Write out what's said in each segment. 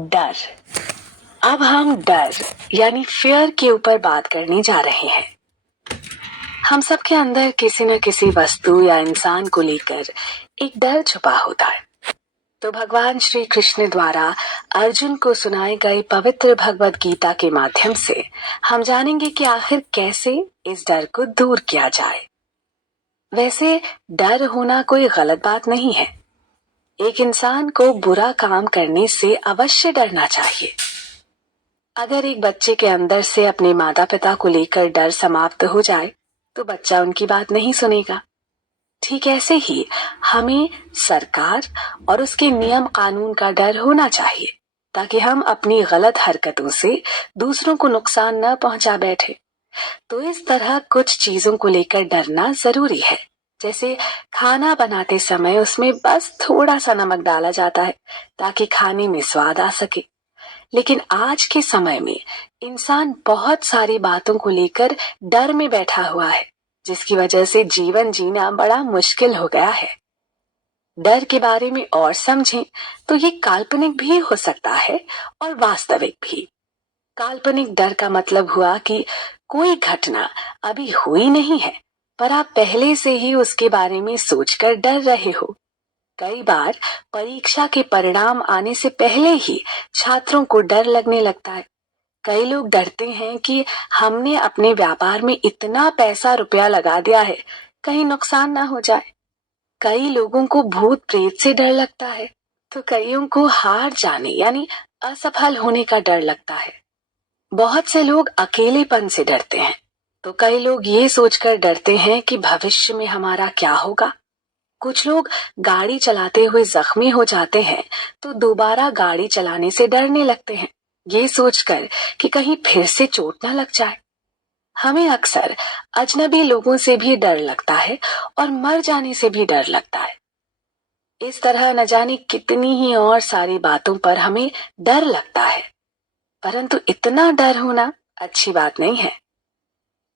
डर। अब हम डर यानी फियर के ऊपर बात करने जा रहे हैं। हम सबके अंदर किसी न किसी वस्तु या इंसान को लेकर एक डर छुपा होता है। तो भगवान श्री कृष्ण द्वारा अर्जुन को सुनाई गई पवित्र भगवत गीता के माध्यम से हम जानेंगे कि आखिर कैसे इस डर को दूर किया जाए। वैसे डर होना कोई गलत बात नहीं है। एक इंसान को बुरा काम करने से अवश्य डरना चाहिए। अगर एक बच्चे के अंदर से अपने माता पिता को लेकर डर समाप्त हो जाए तो बच्चा उनकी बात नहीं सुनेगा। ठीक ऐसे ही हमें सरकार और उसके नियम कानून का डर होना चाहिए ताकि हम अपनी गलत हरकतों से दूसरों को नुकसान न पहुंचा बैठे। तो इस तरह कुछ चीजों को लेकर डरना जरूरी है। जैसे खाना बनाते समय उसमें बस थोड़ा सा नमक डाला जाता है ताकि खाने में स्वाद आ सके। लेकिन आज के समय में इंसान बहुत सारी बातों को लेकर डर में बैठा हुआ है, जिसकी वजह से जीवन जीना बड़ा मुश्किल हो गया है। डर के बारे में और समझें तो ये काल्पनिक भी हो सकता है और वास्तविक भी। काल्पनिक डर का मतलब हुआ कि कोई घटना अभी हुई नहीं है, पर आप पहले से ही उसके बारे में सोचकर डर रहे हो। कई बार परीक्षा के परिणाम आने से पहले ही छात्रों को डर लगने लगता है। कई लोग डरते हैं कि हमने अपने व्यापार में इतना पैसा रुपया लगा दिया है, कहीं नुकसान ना हो जाए। कई लोगों को भूत प्रेत से डर लगता है, तो कईयों को हार जाने यानी असफल होने का डर लगता है। बहुत से लोग अकेलेपन से डरते हैं, तो कई लोग ये सोचकर डरते हैं कि भविष्य में हमारा क्या होगा। कुछ लोग गाड़ी चलाते हुए जख्मी हो जाते हैं तो दोबारा गाड़ी चलाने से डरने लगते हैं, ये सोचकर कि कहीं फिर से चोट न लग जाए। हमें अक्सर अजनबी लोगों से भी डर लगता है और मर जाने से भी डर लगता है। इस तरह न जाने कितनी ही और सारी बातों पर हमें डर लगता है, परंतु इतना डर होना अच्छी बात नहीं है।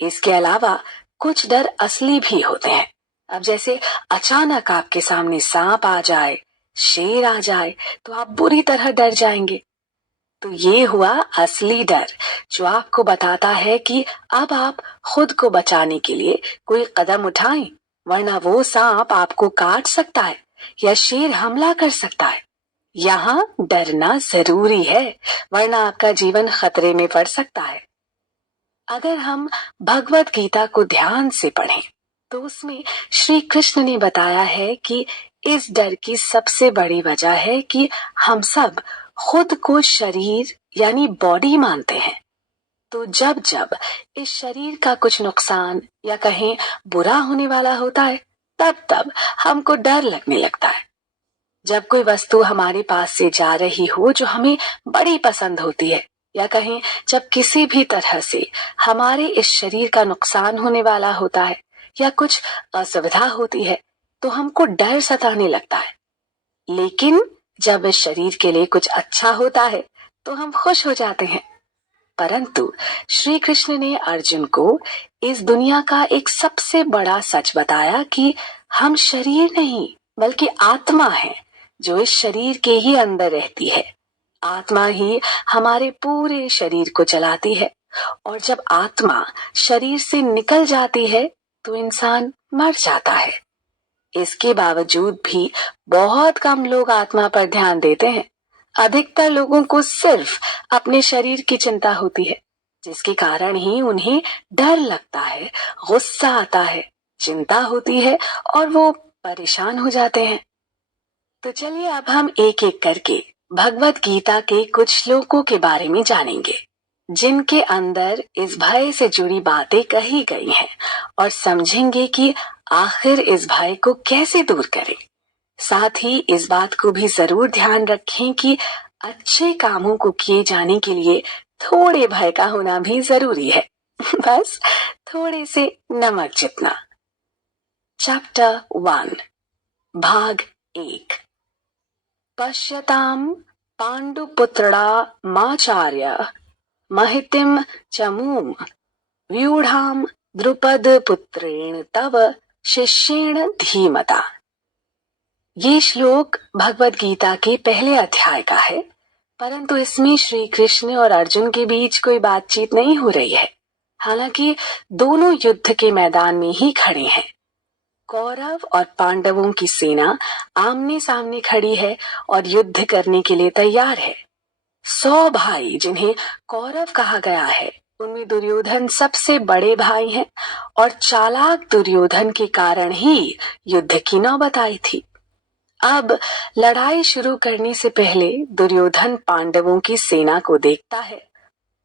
इसके अलावा कुछ डर असली भी होते हैं। अब जैसे अचानक आपके सामने सांप आ जाए, शेर आ जाए, तो आप बुरी तरह डर जाएंगे। तो ये हुआ असली डर, जो आपको बताता है कि अब आप खुद को बचाने के लिए कोई कदम उठाएं, वरना वो सांप आपको काट सकता है या शेर हमला कर सकता है। यहाँ डरना जरूरी है, वरना आपका जीवन खतरे में पड़ सकता है। अगर हम भगवत गीता को ध्यान से पढ़ें तो उसमें श्री कृष्ण ने बताया है कि इस डर की सबसे बड़ी वजह है कि हम सब खुद को शरीर यानी बॉडी मानते हैं। तो जब जब इस शरीर का कुछ नुकसान या कहें बुरा होने वाला होता है, तब तब हमको डर लगने लगता है। जब कोई वस्तु हमारे पास से जा रही हो जो हमें बड़ी पसंद होती है, या कहें जब किसी भी तरह से हमारे इस शरीर का नुकसान होने वाला होता है या कुछ असुविधा होती है, तो हमको डर सताने लगता है। लेकिन जब इस शरीर के लिए कुछ अच्छा होता है तो हम खुश हो जाते हैं। परंतु श्री कृष्ण ने अर्जुन को इस दुनिया का एक सबसे बड़ा सच बताया कि हम शरीर नहीं बल्कि आत्मा है, जो इस शरीर के ही अंदर रहती है। आत्मा ही हमारे पूरे शरीर को चलाती है, और जब आत्मा शरीर से निकल जाती है तो इंसान मर जाता है। इसके बावजूद भी बहुत कम लोग आत्मा पर ध्यान देते हैं। अधिकतर लोगों को सिर्फ अपने शरीर की चिंता होती है, जिसके कारण ही उन्हें डर लगता है, गुस्सा आता है, चिंता होती है और वो परेशान हो जाते हैं। तो चलिए अब हम एक एक करके भगवत गीता के कुछ श्लोकों के बारे में जानेंगे, जिनके अंदर इस भय से जुड़ी बातें कही गई हैं, और समझेंगे कि आखिर इस भय को कैसे दूर करें। साथ ही इस बात को भी जरूर ध्यान रखें कि अच्छे कामों को किए जाने के लिए थोड़े भय का होना भी जरूरी है, बस थोड़े से नमक जितना। चैप्टर 1 भाग 1। पश्यताम पांडुपुत्रा माचार्य महितिम चमूम व्यूढ़ाम द्रुपद पुत्रेण तव शिष्येण धीमता। ये श्लोक भगवत गीता के पहले अध्याय का है, परंतु इसमें श्री कृष्ण और अर्जुन के बीच कोई बातचीत नहीं हो रही है। हालांकि दोनों युद्ध के मैदान में ही खड़े हैं। कौरव और पांडवों की सेना आमने सामने खड़ी है और युद्ध करने के लिए तैयार है। 100 भाई जिन्हें कौरव कहा गया है, उनमें दुर्योधन सबसे बड़े भाई हैं और चालाक दुर्योधन के कारण ही युद्ध की नौबत आई थी। अब लड़ाई शुरू करने से पहले दुर्योधन पांडवों की सेना को देखता है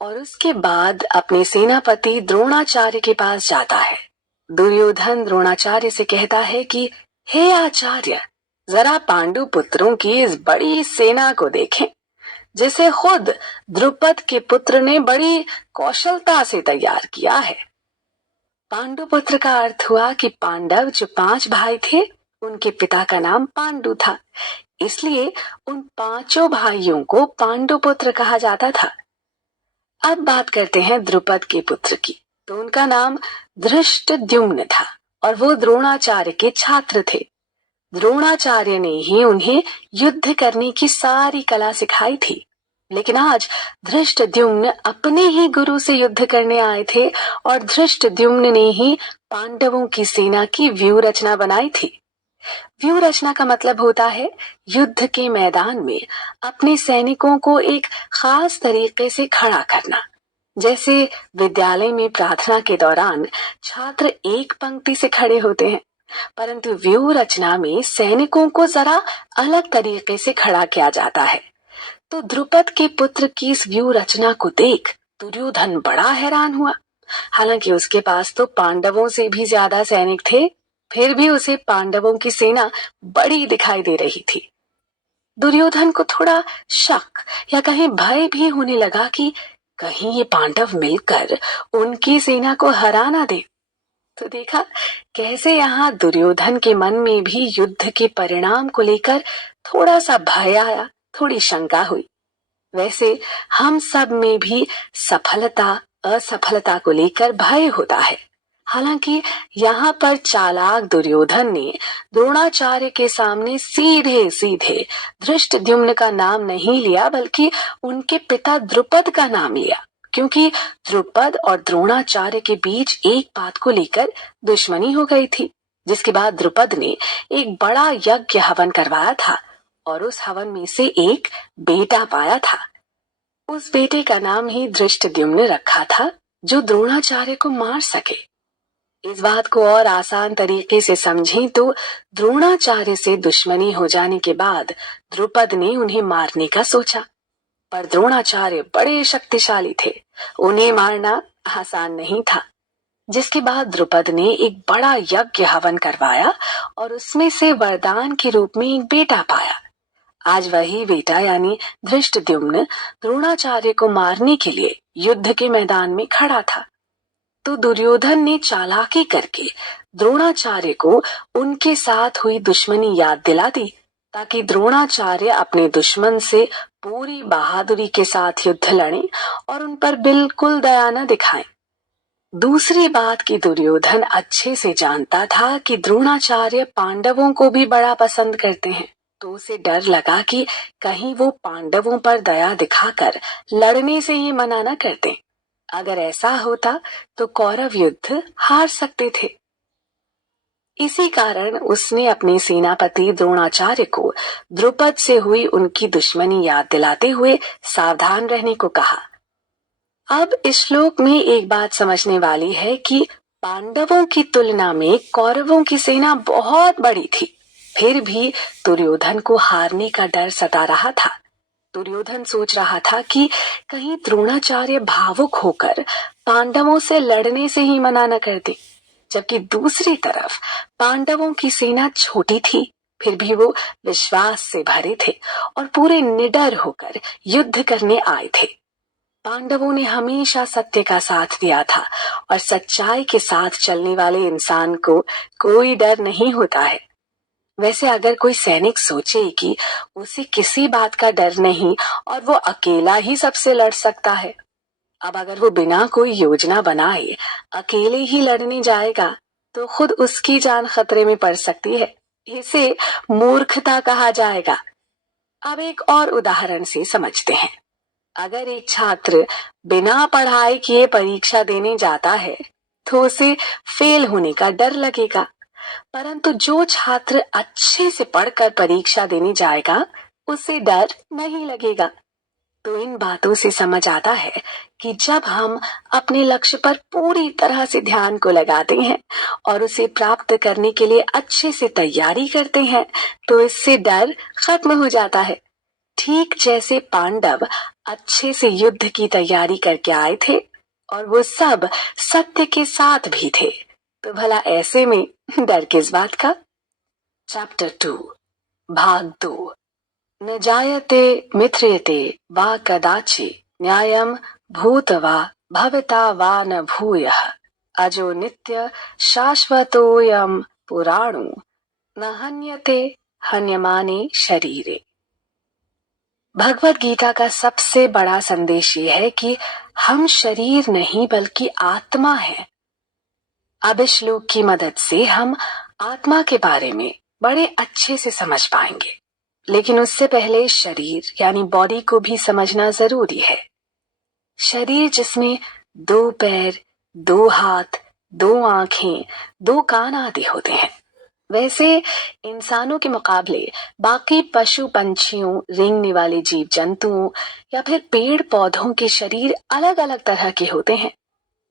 और उसके बाद अपने सेनापति द्रोणाचार्य के पास जाता है। दुर्योधन द्रोणाचार्य से कहता है कि हे आचार्य, जरा पांडु पुत्रों की इस बड़ी सेना को देखें, जिसे खुद द्रुपद के पुत्र ने बड़ी कौशलता से तैयार किया है। पांडु पुत्र का अर्थ हुआ कि पांडव जो 5 भाई थे, उनके पिता का नाम पांडु था, इसलिए उन 5 भाइयों को पांडु पुत्र कहा जाता था। अब बात करते हैं द्रुपद के पुत्र की। तो उनका नाम धृष्टद्युम्न था और वो द्रोणाचार्य के छात्र थे। द्रोणाचार्य ने ही उन्हें युद्ध करने की सारी कला सिखाई थी। लेकिन आज धृष्टद्युम्न अपने ही गुरु से युद्ध करने आए थे और धृष्टद्युम्न ने ही पांडवों की सेना की व्यूह रचना बनाई थी। व्यूह रचना का मतलब होता है युद्ध के मैदान में अपने सैनिकों को एक खास तरीके से खड़ा करना। जैसे विद्यालय में प्रार्थना के दौरान छात्र एक पंक्ति से खड़े होते हैं, परंतु व्यूह रचना में सैनिकों को जरा अलग तरीके से खड़ा किया जाता है। तो द्रुपद के पुत्र की इस व्यूह रचना को देख दुर्योधन बड़ा हैरान हुआ। हालांकि उसके पास तो पांडवों से भी ज्यादा सैनिक थे, फिर भी उसे पांडवों की सेना बड़ी दिखाई दे रही थी। दुर्योधन को थोड़ा शक या कहीं भय भी होने लगा कि कहीं ये पांडव मिलकर उनकी सेना को हरा ना दे। तो देखा कैसे यहाँ दुर्योधन के मन में भी युद्ध के परिणाम को लेकर थोड़ा सा भय आया, थोड़ी शंका हुई। वैसे हम सब में भी सफलता असफलता को लेकर भय होता है। हालांकि यहाँ पर चालाक दुर्योधन ने द्रोणाचार्य के सामने सीधे सीधे धृष्टद्युम्न का नाम नहीं लिया, बल्कि उनके पिता द्रुपद का नाम लिया, क्योंकि द्रुपद और द्रोणाचार्य के बीच एक बात को लेकर दुश्मनी हो गई थी। जिसके बाद द्रुपद ने एक बड़ा यज्ञ हवन करवाया था और उस हवन में से एक बेटा पाया था। उस बेटे का नाम ही धृष्टद्युम्न रखा था, जो द्रोणाचार्य को मार सके। इस बात को और आसान तरीके से समझें तो द्रोणाचार्य से दुश्मनी हो जाने के बाद द्रुपद ने उन्हें मारने का सोचा, पर द्रोणाचार्य बड़े शक्तिशाली थे, उन्हें मारना आसान नहीं था। जिसके बाद द्रुपद ने एक बड़ा यज्ञ हवन करवाया और उसमें से वरदान के रूप में एक बेटा पाया। आज वही बेटा यानी धृष्टद्युम्न द्रोणाचार्य को मारने के लिए युद्ध के मैदान में खड़ा था। तो दुर्योधन ने चालाकी करके द्रोणाचार्य को उनके साथ हुई दुश्मनी याद दिला दी, ताकि द्रोणाचार्य अपने दुश्मन से पूरी बहादुरी के साथ युद्ध लड़ें और उन पर बिल्कुल दया न दिखाएं। दूसरी बात कि दुर्योधन अच्छे से जानता था कि द्रोणाचार्य पांडवों को भी बड़ा पसंद करते हैं, तो उसे डर लगा कि कहीं वो पांडवों पर दया दिखाकर लड़ने से ही मना न कर दें। अगर ऐसा होता तो कौरव युद्ध हार सकते थे। इसी कारण उसने अपने सेनापति द्रोणाचार्य को द्रुपद से हुई उनकी दुश्मनी याद दिलाते हुए सावधान रहने को कहा। अब इस श्लोक में एक बात समझने वाली है कि पांडवों की तुलना में कौरवों की सेना बहुत बड़ी थी, फिर भी दुर्योधन को हारने का डर सता रहा था। दुर्योधन सोच रहा था कि कहीं द्रोणाचार्य भावुक होकर पांडवों से लड़ने से ही मना न कर दे, जबकि दूसरी तरफ पांडवों की सेना छोटी थी, फिर भी वो विश्वास से भरे थे और पूरे निडर होकर युद्ध करने आए थे। पांडवों ने हमेशा सत्य का साथ दिया था और सच्चाई के साथ चलने वाले इंसान को कोई डर नहीं होता है। वैसे अगर कोई सैनिक सोचे कि उसे किसी बात का डर नहीं और वो अकेला ही सबसे लड़ सकता है, अब अगर वो बिना कोई योजना बनाए अकेले ही लड़ने जाएगा तो खुद उसकी जान खतरे में पड़ सकती है। इसे मूर्खता कहा जाएगा। अब एक और उदाहरण से समझते हैं। अगर एक छात्र बिना पढ़ाई किए परीक्षा देने जाता है तो उसे फेल होने का डर लगेगा, परंतु जो छात्र अच्छे से पढ़कर परीक्षा देने जाएगा उसे डर नहीं लगेगा। तो इन बातों से समझ आता है कि जब हम अपने लक्ष्य पर पूरी तरह से ध्यान को लगाते हैं और उसे प्राप्त करने के लिए अच्छे से तैयारी करते हैं तो इससे डर खत्म हो जाता है। ठीक जैसे पांडव अच्छे से युद्ध की तैयारी करके आए थे और वो सब सत्य के साथ भी थे, तो भला ऐसे में डर किस बात का। चैप्टर 2 भाग 2। न जायते मिथ्यते वा कदाचि न्यायम भूतवा भविता वा न भूयः अजो नित्य शाश्वतोऽयं पुराणो न हन्यते हन्यमाने शरीरे। भगवत गीता का सबसे बड़ा संदेश ये है कि हम शरीर नहीं बल्कि आत्मा है। अब इस श्लोक की मदद से हम आत्मा के बारे में बड़े अच्छे से समझ पाएंगे, लेकिन उससे पहले शरीर यानी बॉडी को भी समझना जरूरी है। शरीर जिसमें 2 पैर, 2 हाथ, 2 आंखें, 2 कान आदि होते हैं, वैसे इंसानों के मुकाबले बाकी पशु पंछियों, रेंगने वाले जीव जंतुओं या फिर पेड़ पौधों के शरीर अलग अलग तरह के होते हैं।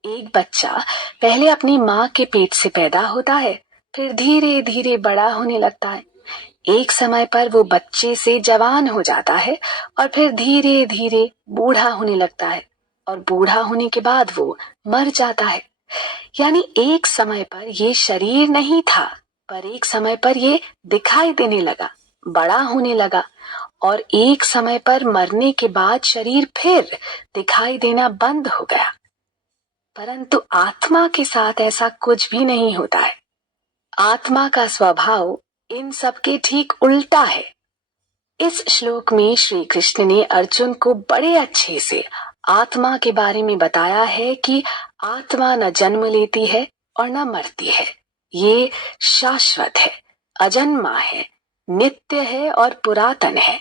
एक बच्चा पहले अपनी माँ के पेट से पैदा होता है, फिर धीरे धीरे बड़ा होने लगता है। एक समय पर वो बच्चे से जवान हो जाता है और फिर धीरे धीरे बूढ़ा होने लगता है और बूढ़ा होने के बाद वो मर जाता है। यानी एक समय पर ये शरीर नहीं था, पर एक समय पर ये दिखाई देने लगा, बड़ा होने लगा और एक समय पर मरने के बाद शरीर फिर दिखाई देना बंद हो गया। परंतु आत्मा के साथ ऐसा कुछ भी नहीं होता है। आत्मा का स्वभाव इन सब के ठीक उल्टा है। इस श्लोक में श्री कृष्ण ने अर्जुन को बड़े अच्छे से आत्मा के बारे में बताया है कि आत्मा न जन्म लेती है और न मरती है। ये शाश्वत है, अजन्मा है, नित्य है और पुरातन है।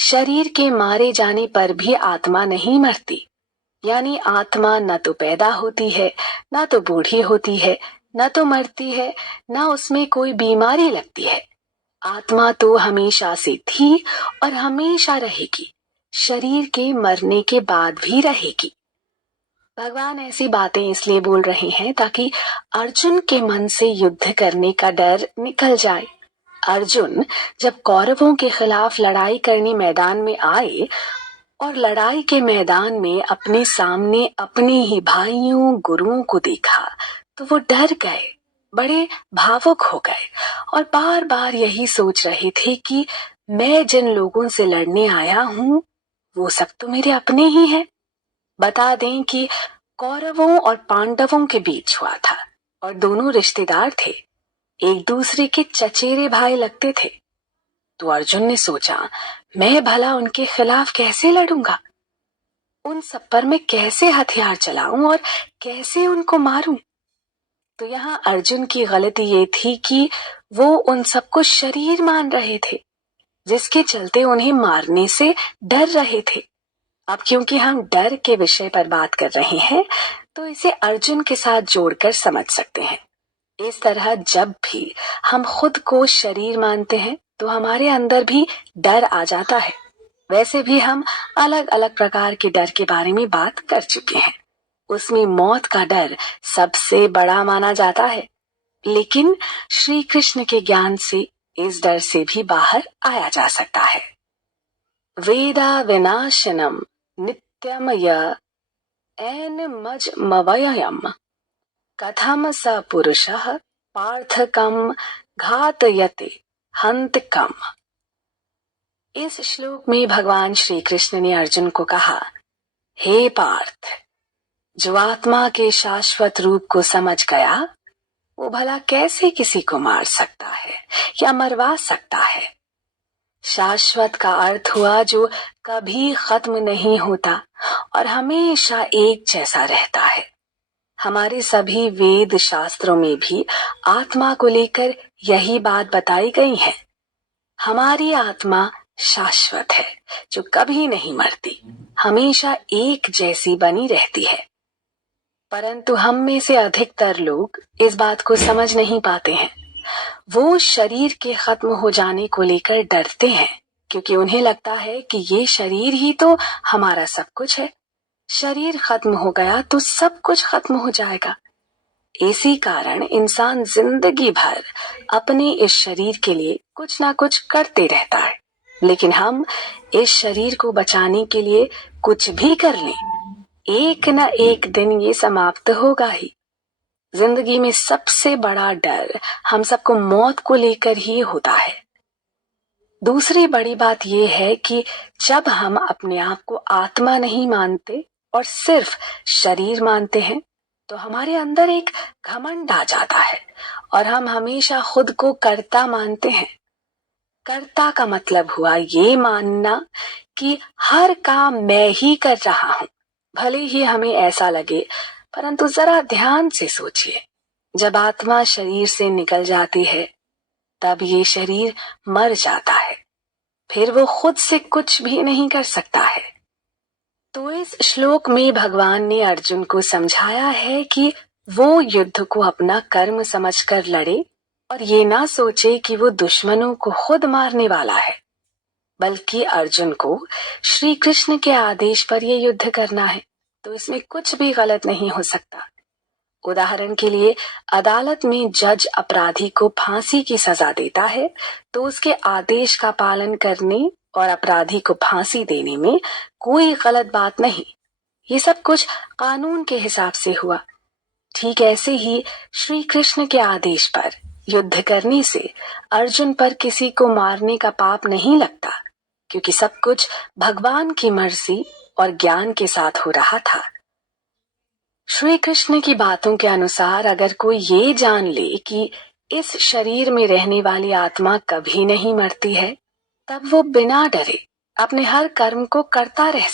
शरीर के मारे जाने पर भी आत्मा नहीं मरती। यानी आत्मा न तो पैदा होती है, न तो बूढ़ी होती है, न तो मरती है, न उसमें कोई बीमारी लगती है। आत्मा तो हमेशा से थी और हमेशा रहेगी, शरीर के मरने के बाद भी रहेगी। भगवान ऐसी बातें इसलिए बोल रहे हैं ताकि अर्जुन के मन से युद्ध करने का डर निकल जाए। अर्जुन जब कौरवों के खिलाफ लड़ाई करने मैदान में आए और लड़ाई के मैदान में अपने सामने अपने ही भाइयों गुरुओं को देखा तो वो डर गए, बड़े भावुक हो गए और बार बार यही सोच रहे थे कि मैं जिन लोगों से लड़ने आया हूँ वो सब तो मेरे अपने ही हैं। बता दें कि कौरवों और पांडवों के बीच हुआ था और दोनों रिश्तेदार थे, एक दूसरे के चचेरे भाई लगते थे। तो अर्जुन ने सोचा, मैं भला उनके खिलाफ कैसे लड़ूंगा, उन सब पर मैं कैसे हथियार चलाऊं और कैसे उनको मारूं। तो यहाँ अर्जुन की गलती ये थी कि वो उन सबको शरीर मान रहे थे, जिसके चलते उन्हें मारने से डर रहे थे। अब क्योंकि हम डर के विषय पर बात कर रहे हैं तो इसे अर्जुन के साथ जोड़कर समझ सकते हैं। इस तरह जब भी हम खुद को शरीर मानते हैं तो हमारे अंदर भी डर आ जाता है। वैसे भी हम अलग अलग प्रकार के डर के बारे में बात कर चुके हैं। उसमें मौत का डर सबसे बड़ा माना जाता है, लेकिन श्री कृष्ण के ज्ञान से इस डर से भी बाहर आया जा सकता है। वेदा विनाशनम नित्यम एनमजमवयम् कथम स पुरुषः पार्थकम घातयते हंतकम। इस श्लोक में भगवान श्री कृष्ण ने अर्जुन को कहा, हे पार्थ, जो आत्मा के शाश्वत रूप को समझ गया वो भला कैसे किसी को मार सकता है या मरवा सकता है। शाश्वत का अर्थ हुआ जो कभी खत्म नहीं होता और हमेशा एक जैसा रहता है। हमारे सभी वेद शास्त्रों में भी आत्मा को लेकर यही बात बताई गई है। हमारी आत्मा शाश्वत है, जो कभी नहीं मरती, हमेशा एक जैसी बनी रहती है। परंतु हम में से अधिकतर लोग इस बात को समझ नहीं पाते हैं। वो शरीर के खत्म हो जाने को लेकर डरते हैं, क्योंकि उन्हें लगता है कि ये शरीर ही तो हमारा सब कुछ है। शरीर खत्म हो गया तो सब कुछ खत्म हो जाएगा। इसी कारण इंसान जिंदगी भर अपने इस शरीर के लिए कुछ ना कुछ करते रहता है। लेकिन हम इस शरीर को बचाने के लिए कुछ भी कर लें, एक न एक दिन ये समाप्त होगा ही। जिंदगी में सबसे बड़ा डर हम सबको मौत को लेकर ही होता है। दूसरी बड़ी बात यह है कि जब हम अपने आप को आत्मा नहीं मानते और सिर्फ शरीर मानते हैं, तो हमारे अंदर एक घमंड आ जाता है और हम हमेशा खुद को कर्ता मानते हैं। कर्ता का मतलब हुआ ये मानना कि हर काम मैं ही कर रहा हूं, भले ही हमें ऐसा लगे। परंतु जरा ध्यान से सोचिए, जब आत्मा शरीर से निकल जाती है तब ये शरीर मर जाता है, फिर वो खुद से कुछ भी नहीं कर सकता है। तो इस श्लोक में भगवान ने अर्जुन को समझाया है कि वो युद्ध को अपना कर्म समझकर लड़े और ये ना सोचे कि वो दुश्मनों को खुद मारने वाला है, बल्कि अर्जुन को श्री कृष्ण के आदेश पर यह युद्ध करना है। तो इसमें कुछ भी गलत नहीं हो सकता। उदाहरण के लिए, अदालत में जज अपराधी को फांसी की सजा देता है, तो उसके आदेश का पालन करने और अपराधी को फांसी देने में कोई गलत बात नहीं। ये सब कुछ कानून के हिसाब से हुआ। ठीक ऐसे ही श्री कृष्ण के आदेश पर युद्ध करने से अर्जुन पर किसी को मारने का पाप नहीं लगता, क्योंकि सब कुछ भगवान की मर्जी और ज्ञान के साथ हो रहा था। श्री कृष्ण की बातों के अनुसार अगर कोई ये जान ले कि इस शरीर में रहने वाली आत्मा कभी नहीं मरती है, तब वो बिना डरे अपने हर कर्म को करता रह